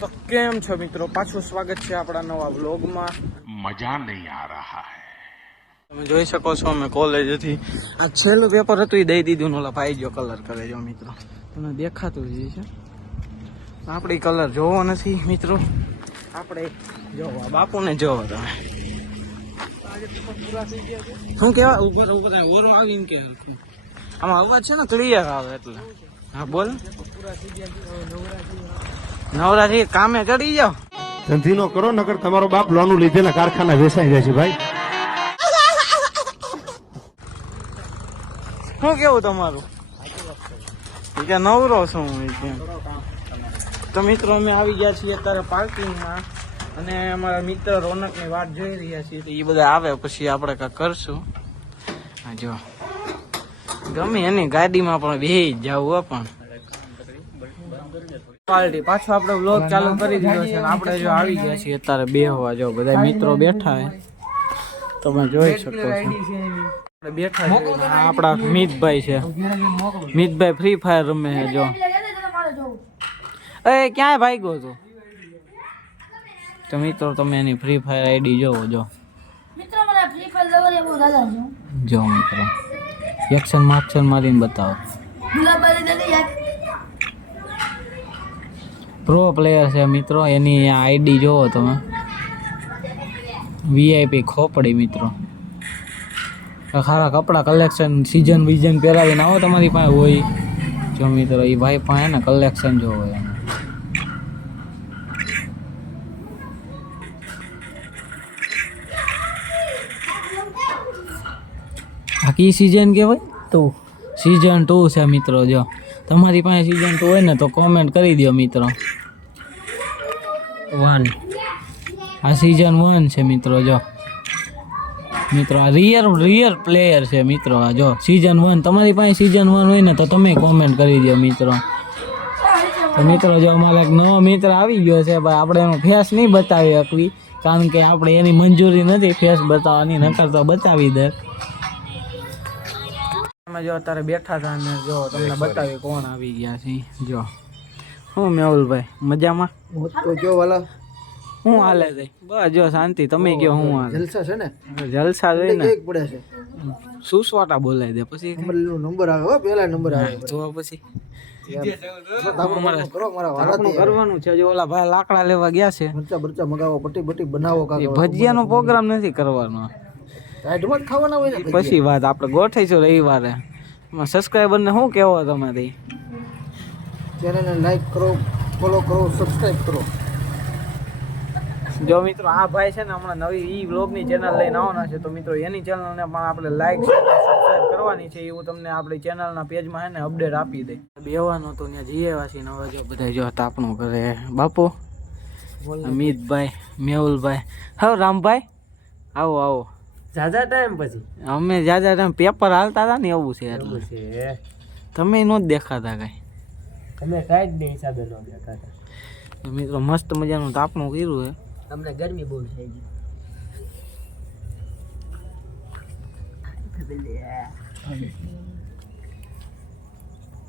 તો કેમ છો મિત્રો? પાછું સ્વાગત છે આપણા નવા બ્લોગમાં મજા નહીં આ રહા હે. તમે જોઈ શકો છો અમે કોલેજથી આ છેલ્લું પેપર હતું એ દઈ દીધું ઓલા ભાઈ જો કલર કરે જો મિત્રો. તમને દેખાતું જ છે આપણે કલર જોવો નથી મિત્રો. આપણે જોવા. બાપુને જોવો તમે. શું કેવા ઉપર ઉપર ઓરો આવીને કે આમાં અવાજ છે ને ક્લિયર આવે એટલે. હા બોલ. પૂરા થઈ ગયા નવરાત્રી કામે ચડી જાઓ. ધંધીનો કરો નકર તમારો બાપ લોનું લીધેલા કારખાના વેસાઈ જાય છે ભાઈ. શું કેવું તમારું? કે નવરો છું હું તો મિત્રો અમે આવી ગયા છીએ અત્યારે પાર્કિંગમાં અને અમારા મિત્ર રોનકની વાટ જોઈ રહ્યા છીએ તો એ બધા આવે પછી આપણે કાંઈક કરશું. હા જો ગમે એની ગાડીમાં પણ બે જવું પણ. પાર્ટી પાછો આપણે વ્લોગ ચાલુ કરી દીધો છે અને આપણે જો આવી ગયા છીએ અત્યારે બે હોવા જો બધા મિત્રો બેઠા છે તમે જોઈ શકો છો. આપણે બેઠા આપણા મિતભાઈ છે. મિતભાઈ ફ્રી ફાયર રમે છે જો. એ ક્યાંય ભાગ્યો તું? તો મિત્રો તમે એની ફ્રી ફાયર આઈડી જોવો જો. જો મિત્રો. એક્શન માર્ક્શન મારીને બતાવો. પ્રો પ્લેયર છે મિત્રો, એની આઈડી જોવો તમે. વીઆઈપી ખોપડી મિત્રો. ખારા કપડાં કલેક્શન સિઝન વિઝન પહેરાવીને આવો તમારી પાસે હોય. જો મિત્રો એ ભાઈ પાસે ને કલેક્શન જોવો એને બાકી સિઝન કહેવાય? તો સિઝન ટુ છે મિત્રો, જો. તમારી પાસે સિઝન ટુ હોય ને તો કોમેન્ટ કરી દો મિત્રો. વન આ સિઝન વન છે મિત્રો, જો. મિત્રો, આ રિયર રિયર પ્લેયર છે મિત્રો, આ જો. સિઝન વન તમારી પાસે સિઝન વન હોય ને તો તમે કોમેન્ટ કરી દો મિત્રો. તો મિત્રો, જો અમારો એક નવો મિત્ર આવી ગયો છે, ભાઈ, આપણે એનો ફેસ નહીં બતાવી શકવી. કારણ કે આપણે એની મંજૂરી નથી ફેસ બતાવવાની, નકર તો બતાવી દે. અમે જો અત્યારે બેઠા હતા અને જો તમને બતાવી કોણ આવી ગયા છે. જો. હું મેહુલભાઈ મજામાં? તો જો વાલા. હું હાલે છે? બસ જો શાંતિ. તમે કયો હું હાલે? જલસા છે ને? જલસા જોઈને એક પડે છે. સુસવાટા બોલાય દે પછી નંબર આવે હો પેલા નંબર આવે. તો પછી. કરવાનું. છે. જો ઓલા ભાઈ લાકડા લેવા ગયા છે. મરચા બરચા મગાવો પટ્ટી બટ્ટી બનાવો ભજીયાનો પ્રોગ્રામ નથી કરવાનો. ટાઈટમાં ખાવાના હોય ને પછી વાત આપણે ગોઠવીશું રવિવારે. એમાં સબસ્ક્રાઈબરને શું કહેવો તમારી? ચેનલને લાઈક કરો ફોલો કરો સબસ્ક્રાઇબ કરો. જો મિત્રો આ ભાઈ છે ને હમણાં નવી ઈ વ્લોગની ચેનલ લઈને આવવાના છે તો મિત્રો એની ચેનલને પણ આપણે લાઈક સબસ્ક્રાઇબ કરવાની છે એવું તમને આપણી ચેનલના પેજમાં છે ને અપડેટ આપી દે. બેવાનું તો ત્યાં જઈએ વાસી નવા જો બધા જો તાપણું કરે બાપુ અમિતભાઈ મેહુલભાઈ. હા રામભાઈ. આવો આવો. જાજા ટાઈમ પછી? અમે જાજા ટાઈમ પેપર હાલતા હતા ને એવું છે એટલે. તમે નો દેખાતા કાંઈ. તમે કાંઈ જ નહીં હિસાબે ન દેખાતા. તો મિત્રો મસ્ત મજાનું તાપણું કર્યું હે. તમને ગરમી બહુ થઈ ગઈ.